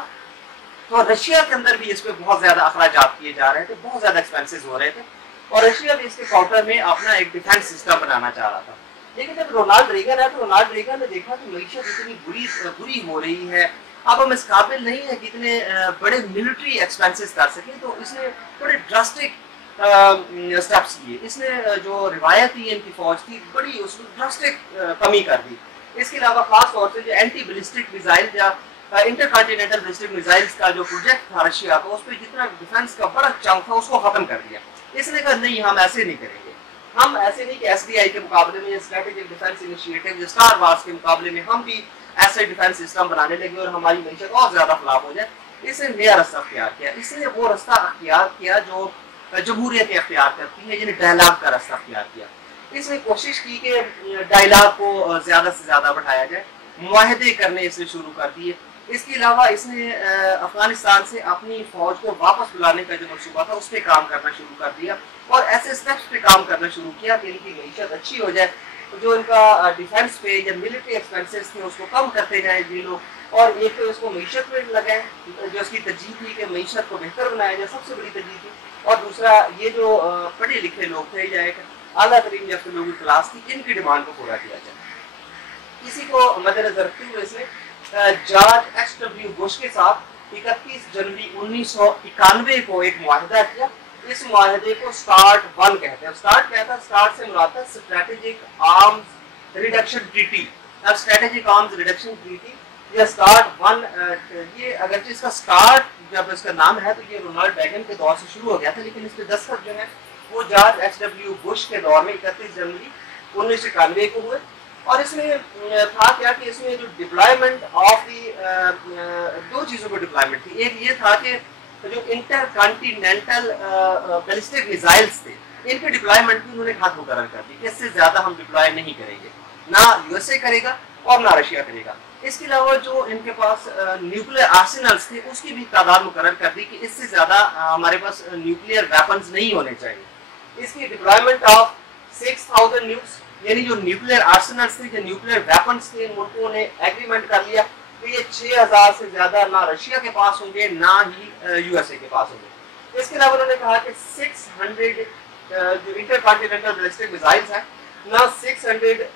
तो रशिया के अंदर भी इस पे बहुत ज्यादा अखराजात किए जा रहे थे, बहुत ज्यादा एक्सपेंसेस हो रहे थे, और रशिया भी इसके काउंटर में अपना एक डिफेंस सिस्टम बनाना चाह रहा था। लेकिन जब रोनाल्ड रीगन है तो रोनाल्ड रीगन ने देखा कि मईशत इतनी बुरी हो रही है, अब हम इस काबिल नहीं है कि इतने बड़े मिलिट्री एक्सपेंसेस कर सकें, तो इसने बड़े ड्रास्टिक स्टेप्स लिए। इसने जो रिवायती इनकी फौज थी बड़ी उसमें ड्रास्टिक कमी कर दी। इसके अलावा खास तौर से जो एंटी बैलिस्टिक मिसाइल या इंटरकॉन्टिनेंटल बैलिस्टिक मिसाइल्स का जो प्रोजेक्ट था रशिया का, उस पर जितना डिफेंस का बड़ा चंक था उसको खत्म कर दिया। इसने कहा नहीं, हम ऐसे नहीं करेंगे, हम ऐसे नहीं कि एसडीआई के मुकाबले में, strategic defence initiative, star wars के मुकाबले में हम भी ऐसे डिफेंस सिस्टम बनाने लगे और हमारी मीशत और ज्यादा खराब हो जाए। इसने नया रास्ता अख्तियार किया। इसने वो रास्ता अख्तियार किया जो जमहूरियत अख्तियार करती है, यानी डायलॉग का रास्ता अख्तियार किया। इसने कोशिश की कि डायलॉग को ज्यादा से ज्यादा बढ़ाया जाए, मुआहदे करने इसने शुरू कर दिए। इसके अलावा इसने अफगानिस्तान से अपनी फौज को वापस बुलाने का जो मनसूबा था उस पर काम करना शुरू कर दिया और ऐसे स्टेप्स पे काम करना शुरू किया कि इनकी मीशत अच्छी हो जाए, जो इनका डिफेंस पे या मिलिट्री एक्सपेंसेस थे उसको कम करते जाए ये लोग, और एक तो इसको मीशत पे लगाए, जो इसकी तरजीह थी कि मीशत को बेहतर बनाया जाए, सबसे बड़ी तरजीह थी। और दूसरा ये जो पढ़े लिखे लोग थे या एक आला तरीन याफ्ता लोगों की क्लास थी, इनकी डिमांड को पूरा किया जाए। इसी को मद्देनजर रखते हुए इसने जॉर्ज एच.डब्ल्यू. बुश के साथ 31 जनवरी 1991 को एक मुआहदा किया। इस मुआहदे को स्टार्ट 1 कहते हैं। स्टार्ट क्या था? स्टार्ट से मुराद था स्ट्रेटेजिक आर्म्स रिडक्शन ट्रीटी। अब स्ट्रेटेजिक आर्म्स रिडक्शन ट्रीटी या स्टार्ट 1, ये अगर इसका स्टार्ट जब इसका नाम है तो ये रोनाल्ड रेगन के दौर से शुरू हो गया था, लेकिन इसके दस्तखत जो है वो जॉर्ज एच.डब्ल्यू. बुश के दौर में 31 जनवरी 1991 को हुए। और इसमें था क्या कि इसमें जो डिप्लॉयमेंट ऑफ दी दो चीज़ों पर डिप्लॉयमेंट थी। एक ये था कि जो इंटर कॉन्टिनेंटल बैलिस्टिक मिसाइल्स थे, इनके डिप्लॉयमेंट की उन्होंने हद मुकर्रर कर दी, इससे ज़्यादा हम डिप्लॉय नहीं करेंगे, ना यूएसए करेगा और ना रशिया करेगा। इसके अलावा जो इनके पास न्यूक्लियर आर्सेनल्स थे उसकी भी तादाद मुकर्रर कर दी कि इससे ज़्यादा हमारे पास न्यूक्लियर वेपन्स नहीं होने चाहिए। इसकी डिप्लॉयमेंट ऑफ 6000 न्यूक्स, यानी जो न्यूक्लियर आर्सेनल्स थे, जो न्यूक्लियर वेपन्स थे, मुल्कों ने एग्रीमेंट कर लिया तो ये 6000 से ज्यादा ना रशिया के पास होंगे ना ही यूएसए के पास होंगे। इसके अलावा उन्होंने कहा कि 600 जो इंटरकॉन्टिनेंटल बैलिस्टिक मिसाइल्स हैं, ना 600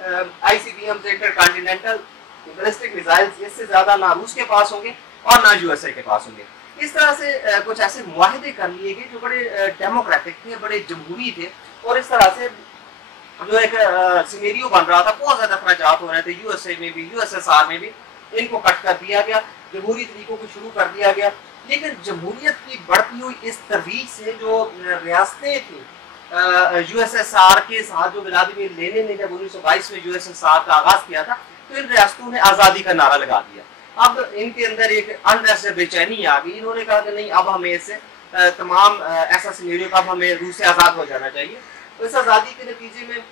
आईसीबीएम्स इंटरकॉन्टिनेंटल बैलिस्टिक मिसाइल्स, इससे ज्यादा ना रूस के पास होंगे और ना यूएसए के पास होंगे। इस तरह से कुछ ऐसे मुआहदे कर लिए गए जो बड़े डेमोक्रेटिक थे, बड़े जमहूरी थे, और इस तरह से जो एक सिनेरियो बन रहा था, बहुत ज्यादा खर्चात हो रहे थे यूएसए में भी, यूएसएसआर में भी, इनको कट कर दिया गया, जमहूरी तरीकों को शुरू कर दिया गया। लेकिन जमहूरियत की बढ़ती हुई इस तवीज से जो रियासतें थी यूएसएसआर के साथ, जो व्लादिमीर लेनिन ने जब 1922 में यूएसएसआर का आगाज किया था तो इन रियासतों ने आज़ादी का नारा लगा दिया। अब इनके अंदर एक अनरेस्ट, बेचैनी आ गई। इन्होंने कहा कि नहीं, अब हमें इससे तमाम ऐसा सिनेरियो, अब हमें रूस से आज़ाद हो जाना चाहिए। तो इस आज़ादी के नतीजे में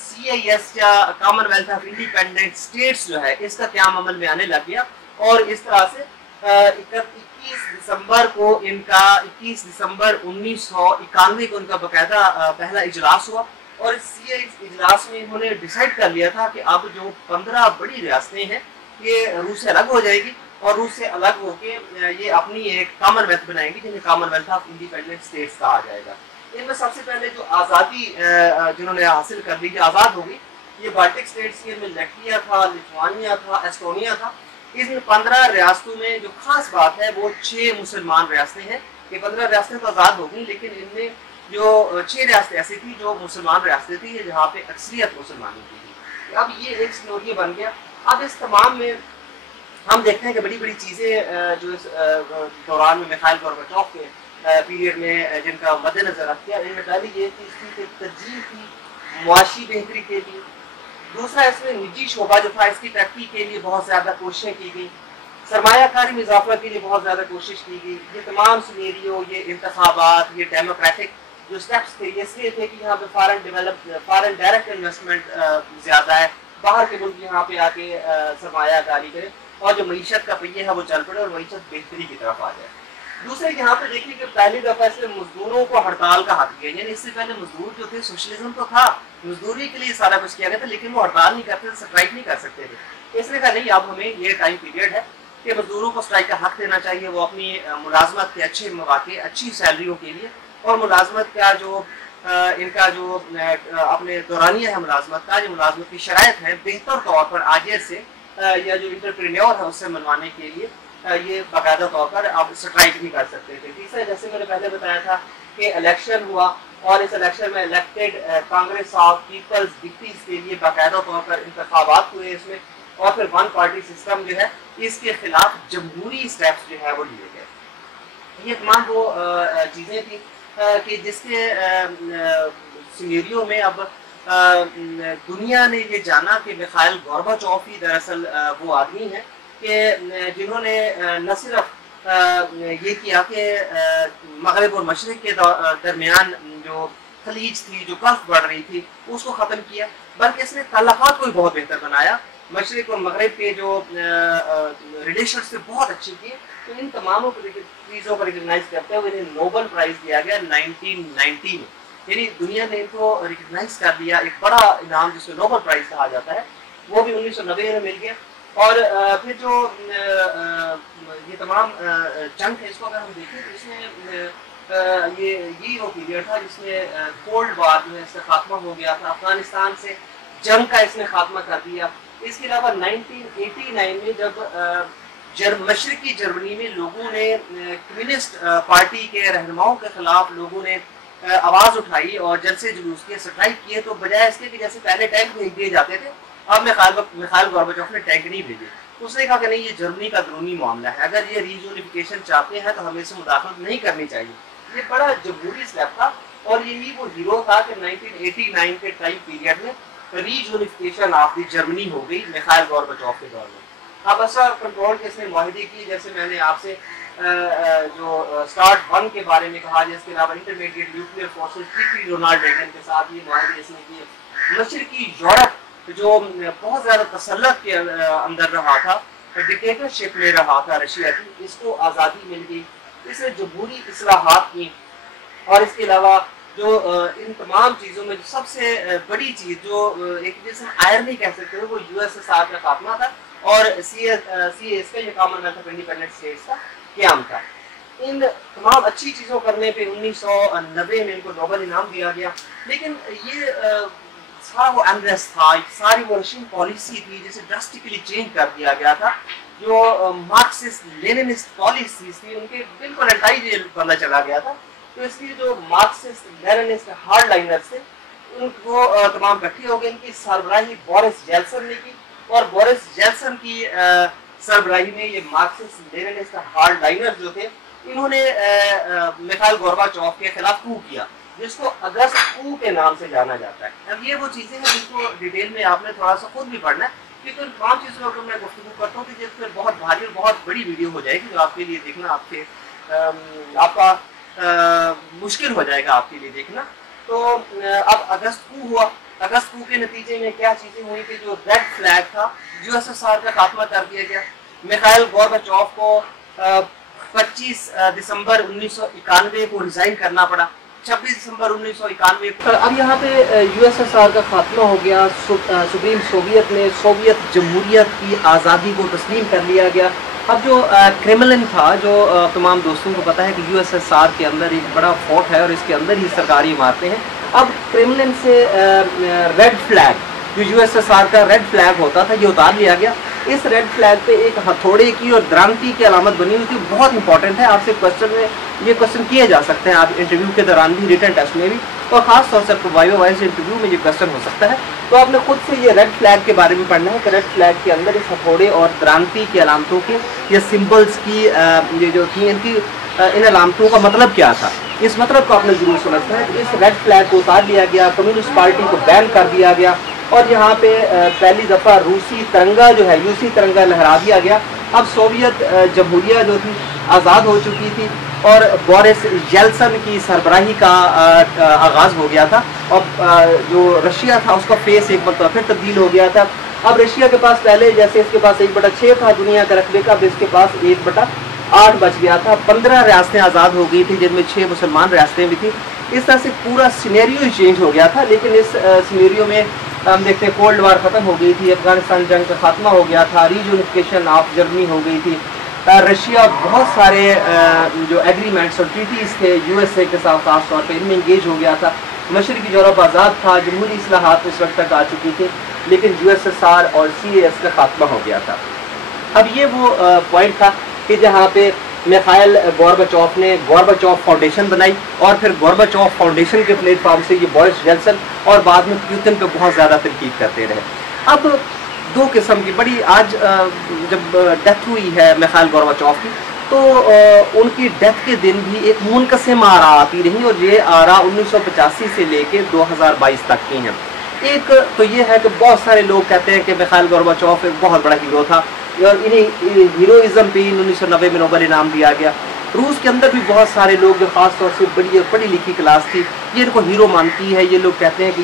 CIS या कॉमनवेल्थ ऑफ इंडिपेंडेंट स्टेट्स जो है इसका क़याम अमल में आने लग गया। और इस तरह से 21 दिसंबर को इनका 21 दिसंबर 1991 को इनका बाकायदा पहला इजलास हुआ। और इस CIS इजलास में इन्होंने डिसाइड कर लिया था कि अब जो 15 बड़ी रियासतें हैं ये रूस से अलग हो जाएगी और रूस से अलग होकर ये अपनी एक कॉमनवेल्थ बनाएंगी जिन्हें कॉमनवेल्थ ऑफ इंडिपेंडेंट स्टेट्स कहा जाएगा। इनमें सबसे पहले जो आज़ादी जिन्होंने हासिल कर ली, आज़ाद हो गई, ये बाल्टिक स्टेट्स के में लटविया था, लिथुआनिया था, एस्टोनिया था। इन 15 रियासतों में जो खास बात है वो 6 मुसलमान रियासतें हैं। ये 15 रियासतें तो आज़ाद हो गई, लेकिन इनमें जो 6 रियासतें ऐसी थी जो मुसलमान रियासतें थी, जहाँ पे अक्सरियत मुसलमानों की थी। अब ये एक सिनेरियो बन गया। अब इस तमाम में हम देखते हैं कि बड़ी बड़ी चीज़ें जो इस दौरान में मिखाइल गोर्बाचोव के पीरियड में जिनका मद्देनजर रखा, इनमें डाली ये थी इसकी तरजीह थी मुआशी बेहतरी के लिए। दूसरा, इसमें निजी शोबा जो था इसकी तरक्की के लिए बहुत ज़्यादा कोशिशें की गई, सरमायाकारी में इजाफा के लिए बहुत ज़्यादा कोशिश की गई। ये तमाम सिनेरियो, ये इंतखाबात, ये डेमोक्रेटिक जो स्टेप्स थे, ये इसलिए थे कि यहाँ पे फॉरेन डायरेक्ट इन्वेस्टमेंट ज़्यादा है, बाहर के मुल्क यहाँ पे आके सरमायाकारी करें और जो मीशत का पहिया है वो चल पड़े और मीशत बेहतरी की तरफ आ जाए। दूसरे यहाँ पे देखिए कि पहली दफा इसने मजदूरों को हड़ताल का हक दिया, यानी इससे पहले मजदूर जो थे, सोशलिज्म तो था, मजदूरी के लिए सारा कुछ किया गया था, लेकिन वो हड़ताल नहीं करते थे, स्ट्राइक नहीं कर सकते थे। इसने कहा नहीं, अब हमें ये टाइम पीरियड है कि मजदूरों को स्ट्राइक का हक देना चाहिए। वो अपनी मुलाजमत के अच्छे मौके, अच्छी सैलरियों के लिए और मुलाजमत का जो इनका जो अपने दौरानिया है मुलाजमत का, जो मुलाजमत की शराइत है, बेहतर तौर पर आजिर से या जो इंटरप्रेन्योर है उससे मनवाने के लिए ये बाकायदा तौर पर आप स्ट्राइक भी कर सकते थे। तीसरा, जैसे मैंने पहले बताया था कि इलेक्शन हुआ और इस इलेक्शन में elected Congress of peoples deputies के लिए बाकायदा तौर पर इंतखाबात हुए इसमें, और फिर वन पार्टी सिस्टम जो है इसके खिलाफ जमहूरी स्टेप्स जो है वो लिए गए। ये तमाम वो चीज़ें थी कि जिसके सिनेरियो में अब दुनिया ने ये जाना कि मिखाइल गोर्बाचोव ही दरअसल वो आदमी है कि जिन्होंने न सिर्फ ये किया कि मगरब और मशरिक के दरमियान जो खलीज थी, जो गल्फ बढ़ रही थी, उसको ख़त्म किया, बल्कि इसने तल्लुकात को भी बहुत बेहतर बनाया। मशरिक और मगरब के जो रिलेशंस थे बहुत अच्छे किए। तो इन तमाम चीज़ों को रिकगनाइज करते हुए इन्हें नोबेल प्राइज़ दिया गया 1990 में। यानी दुनिया ने इनको रिकगनाइज कर दिया, एक बड़ा इनाम जिसको नोबेल प्राइज़ कहा जाता है, वो भी 1990 में मिल गया। और फिर जो ये तमाम जंग है, इसको अगर हम देखें तो इसमें ये वो पीरियड था जिसमें कोल्ड वार जो है इसका खात्मा हो गया था, अफगानिस्तान से जंग का इसने खात्मा कर दिया। इसके अलावा 1989 में जब मशरकी जर्मनी में लोगों ने कम्युनिस्ट पार्टी के रहनुमाओं के खिलाफ लोगों ने आवाज़ उठाई और जलसे जुलूस के स्ट्राइक किए, तो बजाय इसके कि जैसे पहले टैंक भेज दिए जाते थे, अब मिखाइल गोर्बाचोव ने टैंक नहीं भेजे। उसने कहा कि नहीं, ये जर्मनी का अंदरूनी मामला है, अगर ये रीयूनिफिकेशन चाहते हैं तो हमें इससे मुदाखलत नहीं करनी चाहिए। ये बड़ा जमहूरी स्टेप था और यही वो हीरो था कि 1989 के टाइम पीरियड में रीयूनिफिकेशन ऑफ द जर्मनी हो गई मिखाइल गोर्बाचोव के दौर में। अब असर कंट्रोल के इसने माहिदे की, जैसे मैंने आपसे जो स्टार्ट 1 के बारे में कहा, जिसके अलावा intermediate nuclear forces treaty Ronald Reagan के साथ ये माहिदे इसने किए। मशरकी यूरोप जो बहुत ज़्यादा तसल्लुत के अंदर रहा था, डिक्टेटरशिप में रहा था रशिया की, इसको आज़ादी मिल गई, इसने जमहूरी इस्लाहात की। और इसके अलावा जो इन तमाम चीज़ों में सबसे बड़ी चीज़ जो एक जिसे आयरनी कह सकते हैं, वो USSR का खात्मा था और CAS का, ये कॉमनवेल्थ ऑफ इंडिपेंडेंट स्टेट्स का क़याम था। इन तमाम अच्छी चीज़ों करने पे 1990 में इनको नोबेल इनाम दिया गया। लेकिन ये सारा वो अनरेस्ट था, सारी वो रशियन पॉलिसी थी जिसे ड्रास्टिकली चेंज कर दिया गया था। जो मार्क्सिस्ट लेनिनिस्ट पॉलिसीज थी उनके बिल्कुल एंटाई बनना चला गया था। तो इसलिए जो मार्क्सिस्ट लेनिनिस्ट हार्ड लाइनर्स थे उनको तमाम इकट्ठे हो गए। इनकी सरबराही बोरिस जेल्सन ने की और बोरिस जेल्सन की सरबराही में ये मार्क्सिस्ट लेनिनिस्ट हार्ड लाइनर्स जो थे, इन्होंने मिखाइल गोर्बाचोव के खिलाफ कू किया, जिसको अगस्त कू के नाम से जाना जाता है। अब ये वो चीज़ें हैं जिनको डिटेल में आपने थोड़ा सा खुद भी पढ़ना है, क्योंकि उन तमाम चीज़ों पर मैं गुफ्तगू करता हूँ कि फिर बहुत भारी और बहुत बड़ी वीडियो हो जाएगी, जो आपके लिए देखना आपका मुश्किल हो जाएगा आपके लिए देखना। तो अब अगस्त कू हुआ, अगस्त कू के नतीजे में क्या चीज़ें हुई कि जो रेड फ्लैग था USSR का खात्मा कर दिया गया। मिखाइल गोर्बाचोव को 25 दिसंबर 1991 को रिजाइन करना पड़ा, 26 दिसंबर 1991 को। अब यहाँ पे USSR का खात्मा हो गया, सुप्रीम सोवियत ने सोवियत जमहूरियत की आज़ादी को तस्लीम कर लिया गया। अब जो क्रेमलिन था, जो तमाम दोस्तों को पता है कि USSR के अंदर एक बड़ा फोर्ट है और इसके अंदर ही सरकारी इमारतें हैं। अब क्रेमलिन से रेड फ्लैग, जो USSR का रेड फ्लैग होता था, ये उतार लिया गया। इस रेड फ्लैग पे एक हथौड़े की और द्रांति की अलामत बनी हुई थी, बहुत इंपॉर्टेंट है। आपसे क्वेश्चन में ये क्वेश्चन किए जा सकते हैं, आप इंटरव्यू के दौरान भी, रिटन टेस्ट में भी, और खास तौर से वाइवा वाइज इंटरव्यू में ये क्वेश्चन हो सकता है। तो आपने खुद से ये रेड फ्लैग के बारे में पढ़ना है कि रेड फ्लैग के अंदर इस हथौड़े और द्रांति की अलामतों के, या सिम्बल्स की ये जो थी, इनकी इन अलामतों का मतलब क्या था, इस मतलब को आपने जरूर समझना है। इस रेड फ्लैग को उतार लिया गया, कम्युनिस्ट पार्टी को बैन कर दिया गया और यहाँ पे पहली दफ़ा रूसी तिरंगा जो है, यूसी तिरंगा लहरा दिया गया। अब सोवियत जमहूरिया जो थी आज़ाद हो चुकी थी और बोरिस जेल्सन की सरबराही का आगाज़ हो गया था। और जो रशिया था उसका फेस एक मरतबा फिर तब्दील हो गया था। अब रशिया के पास पहले जैसे इसके पास 1/6 था दुनिया का रकबे का, अब इसके पास 1/8 बच गया था। 15 रियासतें आज़ाद हो गई थी, जिनमें 6 मुसलमान रियासतें भी थी। इस तरह से पूरा सिनेरियो ही चेंज हो गया था। लेकिन इस सिनेरियो में हम देखते हैं कोल्ड वार ख़त्म हो गई थी, अफगानिस्तान जंग का खात्मा हो गया था, रीयूनिफिकेशन ऑफ जर्मनी हो गई थी। रशिया बहुत सारे जो एग्रीमेंट्स और ट्रीटीज़ थे USA के साथ खास तौर पर इनमें इंगेज हो गया था। मशरक़ी यूरोप आज़ाद था, जमहूरी इस्लाहात उस वक्त तक आ चुकी थी, लेकिन USSR और CAS का खात्मा हो गया था। अब ये वो पॉइंट था कि जहाँ पे मिखाइल गोर्बाचोव ने गोर्बाचोव फाउंडेशन बनाई और फिर गोर्बाचोव फाउंडेशन के प्लेटफॉर्म से ये बोरिस जेल्सन और बाद में पुतिन पे बहुत ज़्यादा तनकीद करते रहे। अब दो किस्म की बड़ी आज जब डेथ हुई है मिखाइल गोर्बाचोव की, तो उनकी डेथ के दिन भी एक मुनकसिम आरा आती रही, और ये आरा 1985 से लेके 2022 तक की हैं। एक तो ये है कि बहुत सारे लोग कहते हैं कि मिखाइल गोर्बाचोव एक बहुत बड़ा हीरो था, और इन्हें हीरोइज्म पे 1990 में नोबेल इनाम दिया गया। रूस के अंदर भी बहुत सारे लोग जो खास तौर से बड़ी पढ़ी लिखी क्लास थी, ये इनको हीरो मानती है। ये लोग कहते हैं कि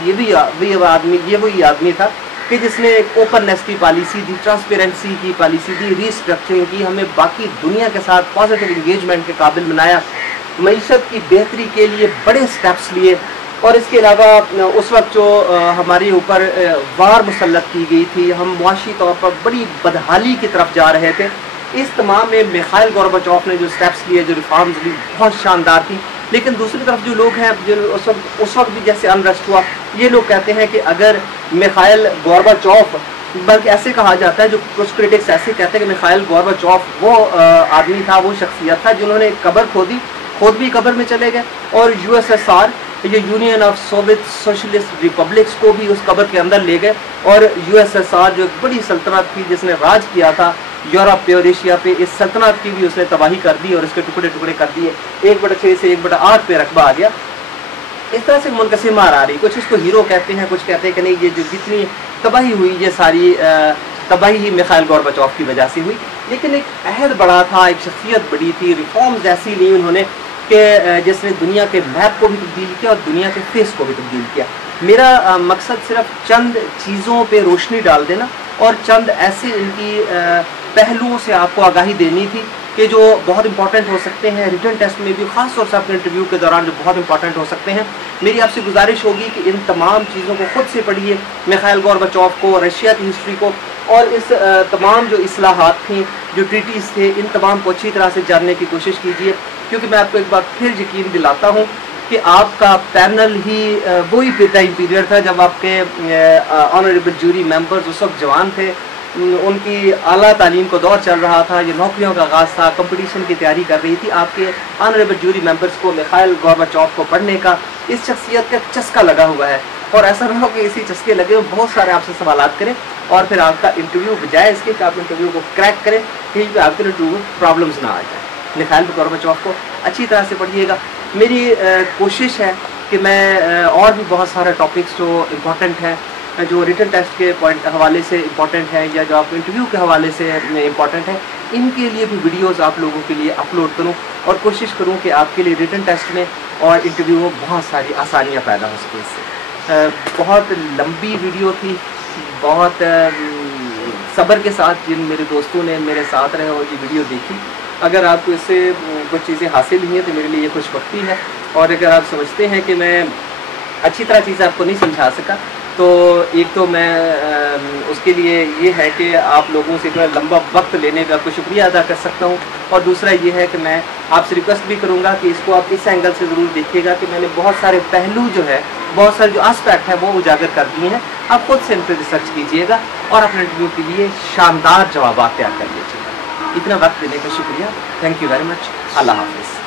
ये वही आदमी था कि जिसने ओपननेस की पॉलिसी दी, ट्रांसपेरेंसी की पॉलिसी दी, रीस्ट्रक्चरिंग की, हमें बाकी दुनिया के साथ पॉजिटिव इंगेजमेंट के काबिल बनाया, मईशत की बेहतरी के लिए बड़े स्टेप्स लिए। और इसके अलावा उस वक्त जो हमारे ऊपर वार मुसल्लत की गई थी, हम मुआशी तौर पर बड़ी बदहाली की तरफ जा रहे थे, इस तमाम में मिखाइल गोर्बाचोव ने जो स्टेप्स लिए, जो रिफॉर्म्स ली, बहुत शानदार थी। लेकिन दूसरी तरफ जो लोग हैं, जो उस वक्त भी जैसे अनरेस्ट हुआ, ये लोग कहते हैं कि अगर मिखाइल गोर्बाचोव, बल्कि ऐसे कहा जाता है, जो कुछ क्रिटिक्स ऐसे कहते हैं कि मिखाइल गोर्बाचोव वो आदमी था, वो शख्सियत था जिन्होंने कब्र खोदी, खुद भी कब्र में चले गए, और यूएसएसआर, ये union of Soviet Socialist republics को भी उस कब्र के अंदर ले गए। और यूएसएसआर जो एक बड़ी सल्तनत थी जिसने राज किया था यूरोप पे और एशिया पे, इस सल्तनत की भी उसने तबाही कर दी और इसके टुकड़े टुकड़े कर दिए। 1/6 से 1/8 पे रकबा आ गया। इस तरह से मुनकसिम मार आ रही, कुछ इसको हीरो कहते हैं, कुछ कहते हैं कि नहीं, ये जो जितनी तबाही हुई, ये सारी तबाही ही मिखाइल गोर्बाचोव की वजह से हुई। लेकिन एक अहद बड़ा था, एक शख्सियत बड़ी थी, रिफॉर्म्स ऐसी ली उन्होंने कि जिसने दुनिया के मैप को भी तब्दील किया और दुनिया के फेस को भी तब्दील किया। मेरा मकसद सिर्फ चंद चीज़ों पे रोशनी डाल देना और चंद ऐसे इनकी पहलुओं से आपको आगाही देनी थी कि जो बहुत इंपॉर्टेंट हो सकते हैं, रिटन टेस्ट में भी, ख़ास तौर से अपने इंटरव्यू के दौरान जो बहुत इंपॉर्टेंट हो सकते हैं। मेरी आपसे गुजारिश होगी कि इन तमाम चीज़ों को खुद से पढ़िए, मिखाइल गोर्बाचोव को, रशिया की हिस्ट्री को, और इस तमाम जो इस्लाहात थी, जो ट्रीटीज़ थे, इन तमाम को अच्छी तरह से जानने की कोशिश कीजिए। क्योंकि मैं आपको एक बार फिर यकीन दिलाता हूँ कि आपका पैनल ही वही टाइम पीरियड था जब आपके ऑनरेबल जूरी मेंबर्स उस वक्त जवान थे, उनकी आला तालीम को दौर चल रहा था, ये नौकरियों का आगाज़ था, कंपटीशन की तैयारी कर रही थी। आपके ऑनरेबल जूरी मेंबर्स को मिखाइल गोर्बाचोव को पढ़ने का, इस शख्सियत का चस्का लगा हुआ है, और ऐसा ना हो कि इसी चस्के लगे हो बहुत सारे आपसे सवालात करें और फिर आपका इंटरव्यू बजाय इसके कि आप इंटरव्यू को क्रैक करें, कहीं भी आपके इंटरव्यू में प्रॉब्लम्स ना आ जाए। मिखाइल गोर्बाचोव को अच्छी तरह से पढ़िएगा। मेरी कोशिश है कि मैं और भी बहुत सारे टॉपिक्स जो इम्पोर्टेंट हैं, जो रिटन टेस्ट के पॉइंट हवाले से इम्पोर्टेंट है या जो आप इंटरव्यू के हवाले से इम्पोर्टेंट है, इनके लिए भी वीडियोस आप लोगों के लिए अपलोड करूं और कोशिश करूं कि आपके लिए रिटन टेस्ट में और इंटरव्यू में बहुत सारी आसानियां पैदा हो सकें। इससे बहुत लंबी वीडियो थी, बहुत सब्र के साथ जिन मेरे दोस्तों ने मेरे साथ रहे और ये वीडियो देखी। अगर आपको इससे कुछ चीज़ें हासिल हुई हैं तो मेरे लिए ये खुशबख्ती है, और अगर आप समझते हैं कि मैं अच्छी तरह चीज़ें आपको नहीं समझा सका, तो एक तो मैं उसके लिए ये है कि आप लोगों से इतना लंबा वक्त लेने का आपको शुक्रिया अदा कर सकता हूँ, और दूसरा ये है कि मैं आपसे रिक्वेस्ट भी करूँगा कि इसको आप इस एंगल से ज़रूर देखिएगा कि मैंने बहुत सारे पहलू जो है, बहुत सारे जो एस्पेक्ट है वो उजागर कर दिए हैं। आप खुद से इन पर रिसर्च कीजिएगा और अपने इंटरव्यू के लिए शानदार जवाब तैयार कर लीजिएगा। इतना वक्त देने का शुक्रिया। Thank you very much. अल्लाह हाफिज़।